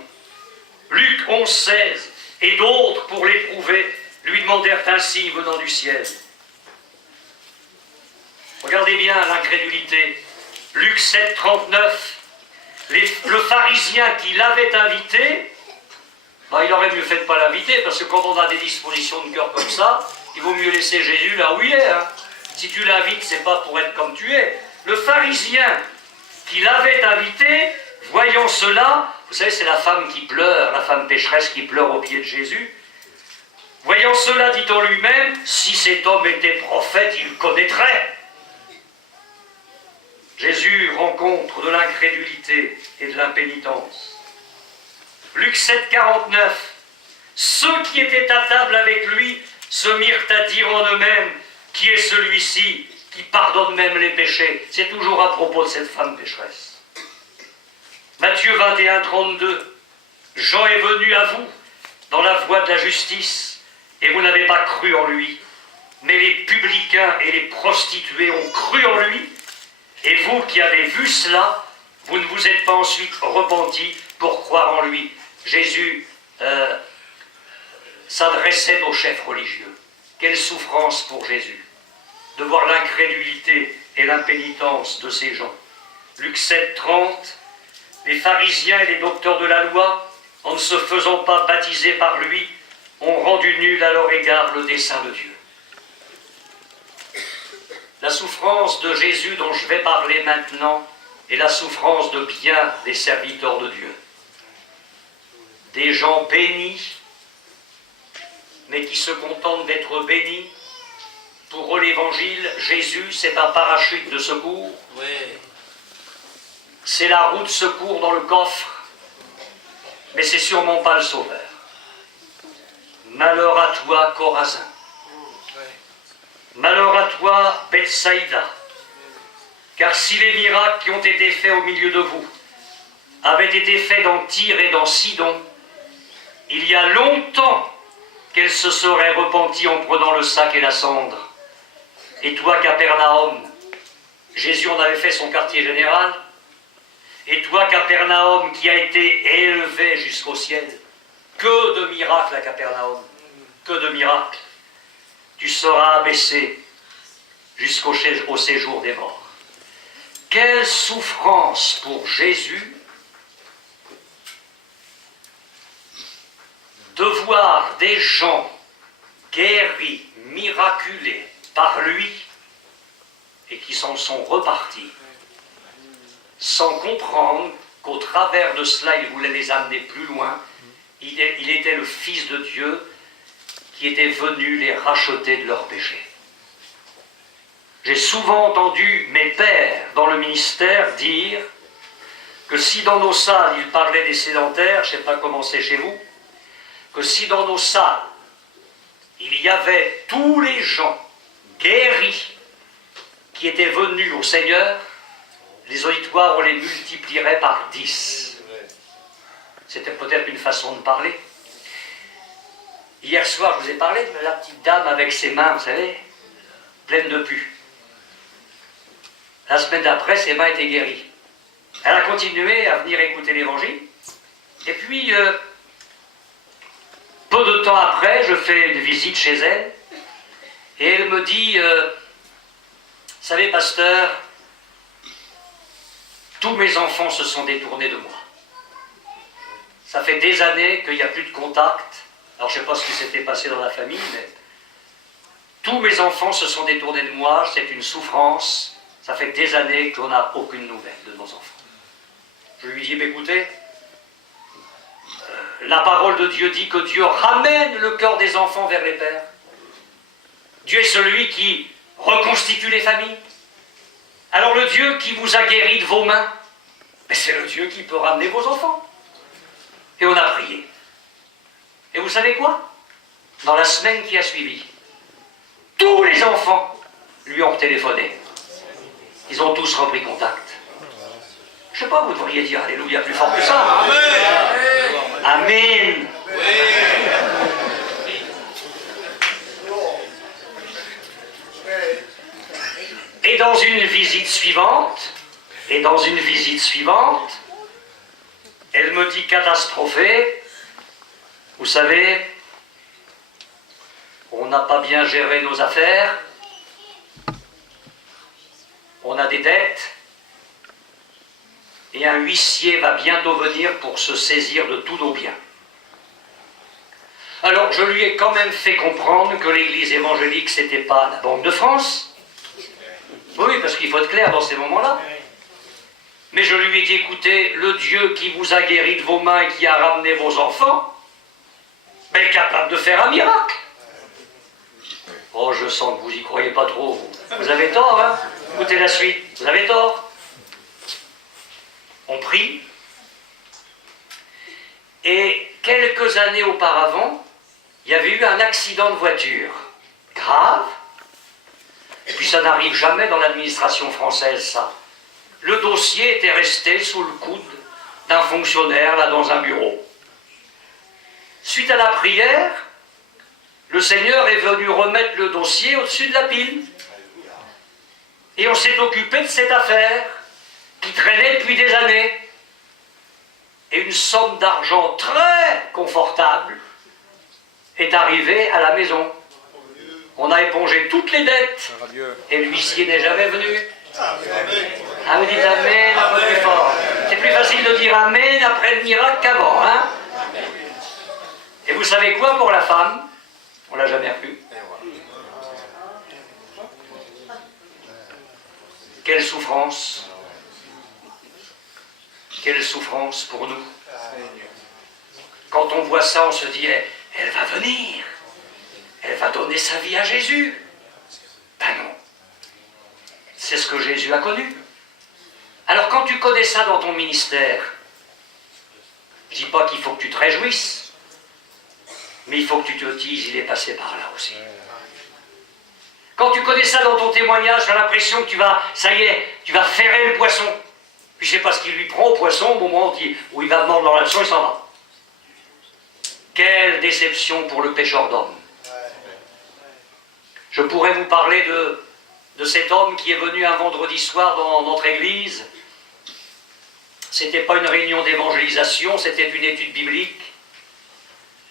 Luc 11, 16, et d'autres, pour l'éprouver, lui demandèrent un signe venant du ciel. Regardez bien l'incrédulité. Luc 7, 39, le pharisien qui l'avait invité, il aurait mieux fait de ne pas l'inviter, parce que quand on a des dispositions de cœur comme ça, il vaut mieux laisser Jésus là où il est. Hein. Si tu l'invites, c'est pas pour être comme tu es. Le pharisien qui l'avait invité, voyant cela, vous savez, c'est la femme qui pleure, la femme pécheresse qui pleure aux pieds de Jésus. Voyant cela, dit en lui-même, si cet homme était prophète, il connaîtrait. Jésus rencontre de l'incrédulité et de l'impénitence. Luc 7, 49. Ceux qui étaient à table avec lui se mirent à dire en eux-mêmes, qui est celui-ci qui pardonne même les péchés? C'est toujours à propos de cette femme pécheresse. Matthieu 21, 32. Jean est venu à vous dans la voie de la justice, et vous n'avez pas cru en lui. Mais les publicains et les prostituées ont cru en lui, Et vous qui avez vu cela, vous ne vous êtes pas ensuite repentis pour croire en lui. Jésus s'adressait aux chefs religieux. Quelle souffrance pour Jésus de voir l'incrédulité et l'impénitence de ces gens. Luc 7, 30, les pharisiens et les docteurs de la loi, en ne se faisant pas baptiser par lui, ont rendu nul à leur égard le dessein de Dieu. La souffrance de Jésus dont je vais parler maintenant est la souffrance de bien des serviteurs de Dieu. Des gens bénis, mais qui se contentent d'être bénis. Pour eux, l'évangile, Jésus, c'est un parachute de secours. Oui. C'est la roue de secours dans le coffre, mais c'est sûrement pas le sauveur. Malheur à toi, Chorazin. Malheur à toi, Bethsaïda. Car si les miracles qui ont été faits au milieu de vous avaient été faits dans Tyr et dans Sidon, il y a longtemps qu'elle se serait repentie en prenant le sac et la cendre. Et toi, Capernaum, Jésus en avait fait son quartier général. Et toi, Capernaum, qui a été élevé jusqu'au ciel, que de miracles à Capernaum, que de miracles. Tu seras abaissé jusqu'au séjour des morts. Quelle souffrance pour Jésus de voir des gens guéris, miraculés par lui et qui s'en sont repartis sans comprendre qu'au travers de cela, il voulait les amener plus loin. Il était le Fils de Dieu qui était venu les racheter de leurs péchés. J'ai souvent entendu mes pères dans le ministère dire que si dans nos salles, ils parlaient des sédentaires, je ne sais pas comment c'est chez vous, que si dans nos salles, il y avait tous les gens guéris qui étaient venus au Seigneur, les auditoires, on les multiplierait par 10. C'était peut-être une façon de parler. Hier soir, je vous ai parlé de la petite dame avec ses mains, vous savez, pleines de pus. La semaine d'après, ses mains étaient guéries. Elle a continué à venir écouter l'évangile. Et puis, peu de temps après, je fais une visite chez elle. Et elle me dit, vous savez, pasteur, tous mes enfants se sont détournés de moi. Ça fait des années qu'il n'y a plus de contact. Alors je ne sais pas ce qui s'était passé dans la famille, mais tous mes enfants se sont détournés de moi, c'est une souffrance. Ça fait des années qu'on n'a aucune nouvelle de nos enfants. Je lui dis, écoutez, la parole de Dieu dit que Dieu ramène le cœur des enfants vers les pères. Dieu est celui qui reconstitue les familles. Alors le Dieu qui vous a guéri de vos mains, c'est le Dieu qui peut ramener vos enfants. Et on a prié. Et vous savez quoi? Dans la semaine qui a suivi, tous les enfants lui ont téléphoné. Ils ont tous repris contact. Je ne sais pas, vous devriez dire Alléluia plus fort que ça. Amen. Amen. Et dans une visite suivante, elle me dit catastrophée, vous savez, on n'a pas bien géré nos affaires, on a des dettes, et un huissier va bientôt venir pour se saisir de tous nos biens. Alors je lui ai quand même fait comprendre que l'église évangélique, c'était pas la Banque de France. Oui, parce qu'il faut être clair dans ces moments-là. Mais je lui ai dit, écoutez, le Dieu qui vous a guéri de vos mains et qui a ramené vos enfants, est capable de faire un miracle. Oh, je sens que vous n'y croyez pas trop, vous. Vous avez tort, hein? Écoutez la suite, vous avez tort. On prie. Et quelques années auparavant, il y avait eu un accident de voiture grave. Et puis ça n'arrive jamais dans l'administration française, ça. Le dossier était resté sous le coude d'un fonctionnaire, là, dans un bureau. Suite à la prière, le Seigneur est venu remettre le dossier au-dessus de la pile. Et on s'est occupé de cette affaire qui traînait depuis des années. Et une somme d'argent très confortable est arrivée à la maison. On a épongé toutes les dettes et l'huissier n'est jamais venu. Ah, vous dites Amen un peu plus fort. C'est plus facile de dire Amen après le miracle qu'avant, hein? Et vous savez quoi pour la femme? On l'a jamais revu. Quelle souffrance! Quelle souffrance pour nous! Quand on voit ça, on se dit, elle va venir, elle va donner sa vie à Jésus. Ben non. C'est ce que Jésus a connu. Alors quand tu connais ça dans ton ministère, je ne dis pas qu'il faut que tu te réjouisses, mais il faut que tu te dises, il est passé par là aussi. Quand tu connais ça dans ton témoignage, tu as l'impression que tu vas, ça y est, tu vas ferrer le poisson. Puis je ne sais pas ce qu'il lui prend au poisson au moment où il va mordre dans l'hameçon, il s'en va. Quelle déception pour le pécheur d'homme. Je pourrais vous parler de cet homme qui est venu un vendredi soir dans notre église. C'était pas une réunion d'évangélisation, c'était une étude biblique.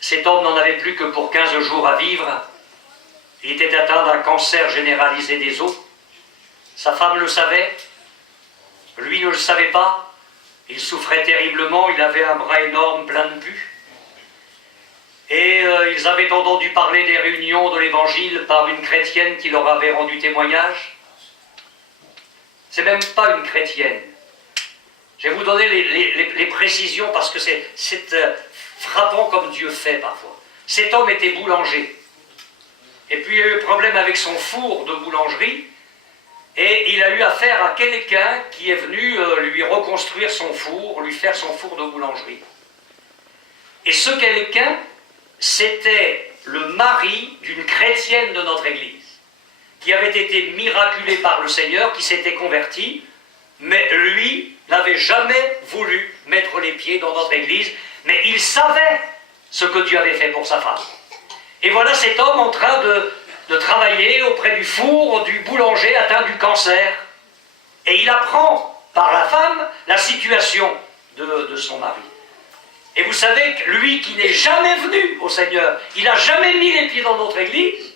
Cet homme n'en avait plus que pour 15 jours à vivre. Il était atteint d'un cancer généralisé des os. Sa femme le savait. Lui ne le savait pas. Il souffrait terriblement, il avait un bras énorme plein de pus. Et ils avaient entendu parler des réunions de l'évangile par une chrétienne qui leur avait rendu témoignage. C'est même pas une chrétienne. Je vais vous donner les précisions parce que c'est frappant comme Dieu fait parfois. Cet homme était boulanger. Et puis il y a eu un problème avec son four de boulangerie. Et il a eu affaire à quelqu'un qui est venu lui reconstruire son four, lui faire son four de boulangerie. Et ce quelqu'un, c'était le mari d'une chrétienne de notre église, qui avait été miraculé par le Seigneur, qui s'était converti, mais lui n'avait jamais voulu mettre les pieds dans notre église, mais il savait ce que Dieu avait fait pour sa femme. Et voilà cet homme en train de travailler auprès du four du boulanger atteint du cancer. Et il apprend par la femme la situation de son mari. Et vous savez que lui qui n'est jamais venu au Seigneur, il n'a jamais mis les pieds dans notre église,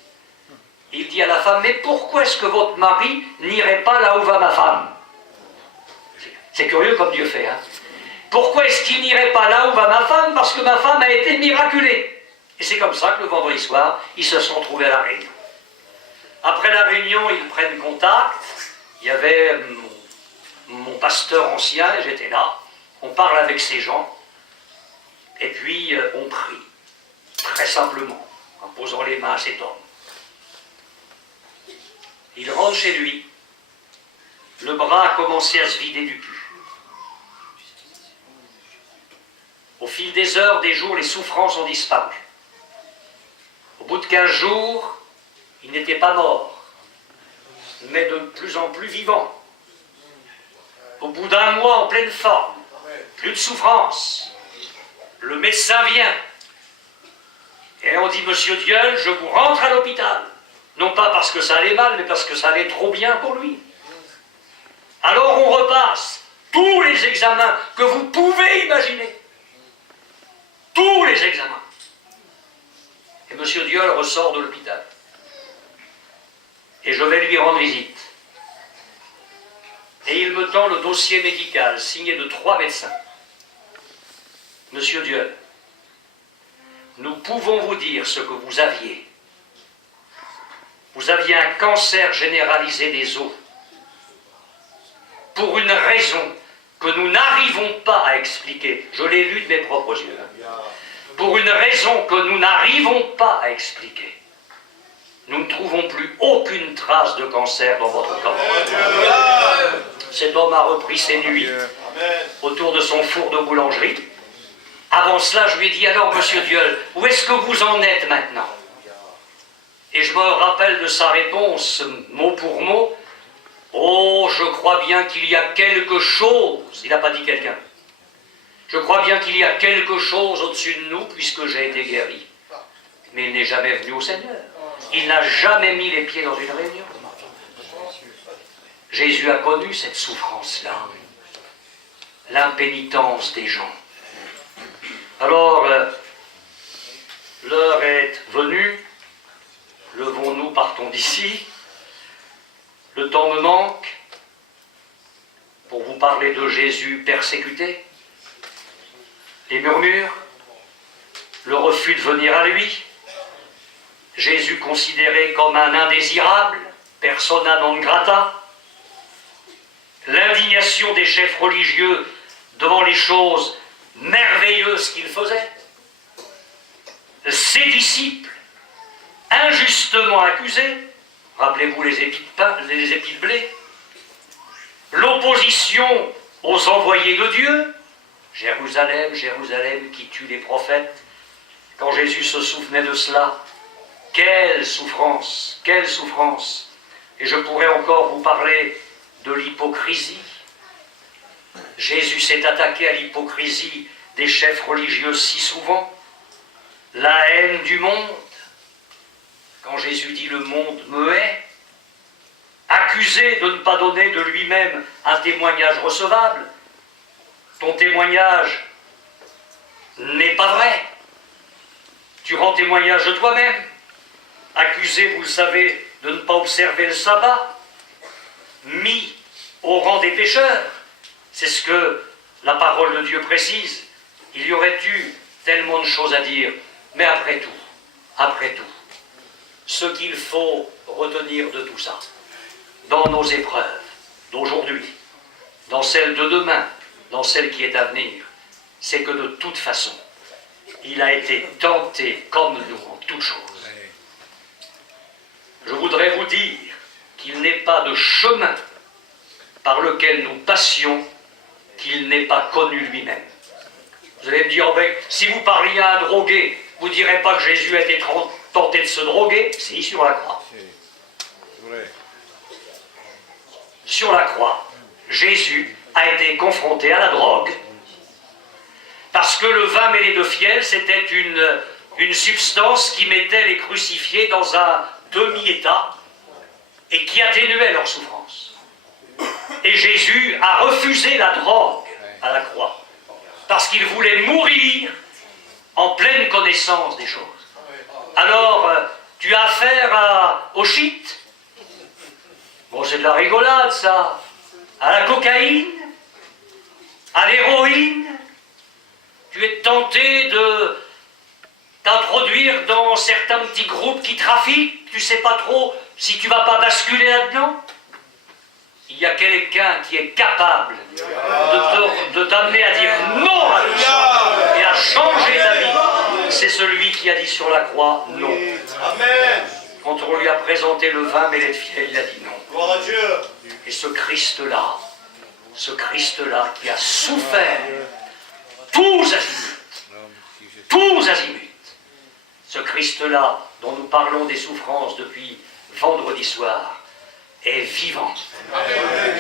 il dit à la femme, mais pourquoi est-ce que votre mari n'irait pas là où va ma femme? C'est curieux comme Dieu fait, hein? Pourquoi est-ce qu'il n'irait pas là où va ma femme? Parce que ma femme a été miraculée. Et c'est comme ça que le vendredi soir, ils se sont trouvés à la réunion. Après la réunion, ils prennent contact. Il y avait mon pasteur ancien, j'étais là. On parle avec ces gens. Et puis, on prie. Très simplement, en posant les mains à cet homme. Il rentre chez lui. Le bras a commencé à se vider du pus. Au fil des heures, des jours, les souffrances ont disparu. Au bout de 15 jours, il n'était pas mort, mais de plus en plus vivant. Au bout d'un mois, en pleine forme, plus de souffrance. Le médecin vient. Et on dit, Monsieur Dieul, je vous rentre à l'hôpital. Non pas parce que ça allait mal, mais parce que ça allait trop bien pour lui. Alors on repasse tous les examens que vous pouvez imaginer. Tous les examens. Et M. Dieul ressort de l'hôpital. Et je vais lui rendre visite. Et il me tend le dossier médical signé de 3 médecins. Monsieur Dieul, nous pouvons vous dire ce que vous aviez. Vous aviez un cancer généralisé des os. Pour une raison que nous n'arrivons pas à expliquer. Je l'ai lu de mes propres yeux. Pour une raison que nous n'arrivons pas à expliquer. Nous ne trouvons plus aucune trace de cancer dans votre corps. Cet homme a repris ses nuits autour de son four de boulangerie. Avant cela, je lui ai dit, alors, Monsieur Dieul, où est-ce que vous en êtes maintenant? Et je me rappelle de sa réponse, mot pour mot, oh, je crois bien qu'il y a quelque chose. Il n'a pas dit quelqu'un. Je crois bien qu'il y a quelque chose au-dessus de nous, puisque j'ai été guéri. Mais il n'est jamais venu au Seigneur. Il n'a jamais mis les pieds dans une réunion. Jésus a connu cette souffrance-là, l'impénitence des gens. Alors, l'heure est venue, levons-nous, partons d'ici. Le temps me manque pour vous parler de Jésus persécuté, les murmures, le refus de venir à lui, Jésus considéré comme un indésirable, persona non grata, l'indignation des chefs religieux devant les choses merveilleuses qu'il faisait, ses disciples injustement accusés, rappelez-vous les épis de blé, l'opposition aux envoyés de Dieu, Jérusalem, Jérusalem qui tue les prophètes. Quand Jésus se souvenait de cela, quelle souffrance, quelle souffrance. Et je pourrais encore vous parler de l'hypocrisie. Jésus s'est attaqué à l'hypocrisie des chefs religieux si souvent. La haine du monde. Quand Jésus dit « le monde me hait », accusé de ne pas donner de lui-même un témoignage recevable. Ton témoignage n'est pas vrai. Tu rends témoignage de toi-même. Accusé, vous le savez, de ne pas observer le sabbat, mis au rang des pécheurs. C'est ce que la parole de Dieu précise. Il y aurait eu tellement de choses à dire, mais après tout, ce qu'il faut retenir de tout ça, dans nos épreuves d'aujourd'hui, dans celles de demain, dans celle qui est à venir, c'est que de toute façon, il a été tenté comme nous en toutes choses. Je voudrais vous dire qu'il n'est pas de chemin par lequel nous passions qu'il n'ait pas connu lui-même. Vous allez me dire, oh ben, si vous parliez à un drogué, vous ne direz pas que Jésus a été tenté de se droguer? Si, sur la croix. Sur la croix, Jésus a été confronté à la drogue, parce que le vin mêlé de fiel, c'était une substance qui mettait les crucifiés dans un demi-état et qui atténuait leur souffrance. Et Jésus a refusé la drogue à la croix, parce qu'il voulait mourir en pleine connaissance des choses. Alors, tu as affaire au shit. Bon, c'est de la rigolade, ça. À la cocaïne, à l'héroïne. Tu es tenté de t'introduire dans certains petits groupes qui trafiquent. Tu ne sais pas trop si tu ne vas pas basculer là-dedans. Il y a quelqu'un qui est capable de t'amener à dire non à tout ça et à changer ta vie. C'est celui qui a dit sur la croix non. Amen. Quand on lui a présenté le vin mêlé de fiel, il a dit non. Gloire à Dieu. Et ce Christ-là qui a souffert tous azimuts, ce Christ-là dont nous parlons des souffrances depuis vendredi soir, est vivant.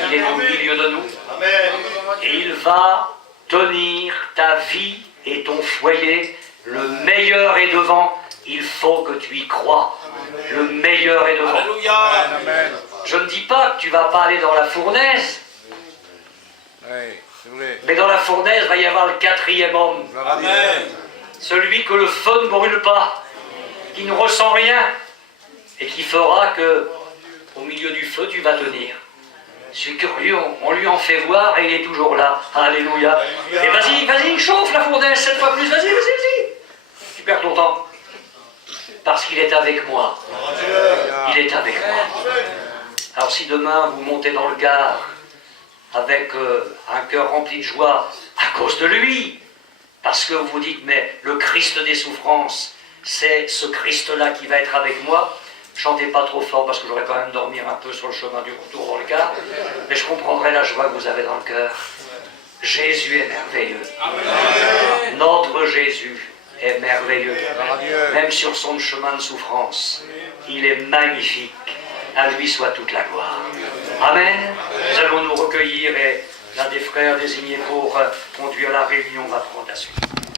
Il est au milieu de nous. Amen. Et il va tenir ta vie et ton foyer. Le meilleur est devant. Il faut que tu y crois. Le meilleur est devant. Alléluia. Je ne dis pas que tu ne vas pas aller dans la fournaise. Mais dans la fournaise, va y avoir le quatrième homme. Amen. Celui que le feu ne brûle pas, qui ne ressent rien, et qui fera que, au milieu du feu, tu vas tenir. C'est curieux, on lui en fait voir et il est toujours là. Alléluia. Et vas-y, chauffe la fournaise 7 fois plus, vas-y. Tu perds ton temps. Parce qu'il est avec moi. Il est avec moi. Alors si demain vous montez dans le Gard avec un cœur rempli de joie à cause de lui, parce que vous vous dites, mais le Christ des souffrances, c'est ce Christ-là qui va être avec moi, chantez pas trop fort parce que j'aurais quand même dormir un peu sur le chemin du retour dans le Gard, mais je comprendrai la joie que vous avez dans le cœur. Jésus est merveilleux. Amen. Notre Jésus est merveilleux. Même sur son chemin de souffrance, il est magnifique. À lui soit toute la gloire. Amen. Nous allons nous recueillir et l'un des frères désignés pour conduire la réunion va prendre la suite.